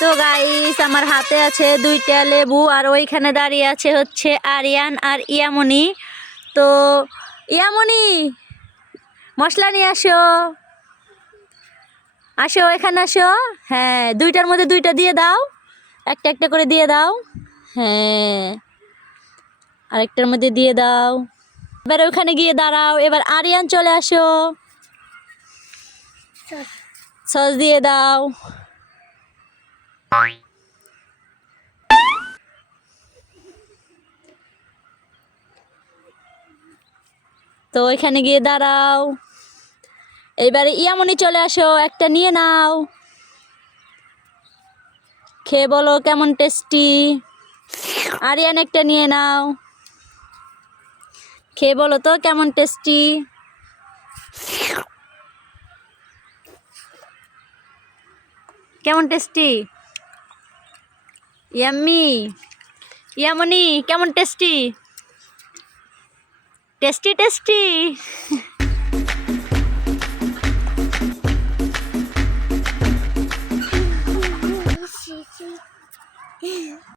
তো গাইস আমার হাতে আছে দুইটা লেবু আর ওইখানে দাঁড়িয়ে আছে হচ্ছে আরিয়ান আর ইয়ামনি। তো ইয়ামনি মশলা নিয়ে আসো, আসো এখানে আসো। হ্যাঁ দুইটার মধ্যে দুইটা দিয়ে দাও, একটা একটা করে দিয়ে দাও। হ্যাঁ আরেকটার মধ্যে দিয়ে দাও। এবার ওখানে গিয়ে দাঁড়াও। এবার আরিয়ান চলে আসো, সস দিয়ে দাও। তো ওইখানে গিয়ে দাঁড়াও। এবারে ইয়ামনি চলে আসো, একটা নিয়ে নাও, খেয়ে বলো কেমন টেস্টি। আরিয়ান একটা নিয়ে নাও, খেয়ে বলো তো কেমন টেস্টি। কেমন টেস্টি? ইয়াম্মি, ইয়ামনি কেমন টেস্টি? Tasty tasty.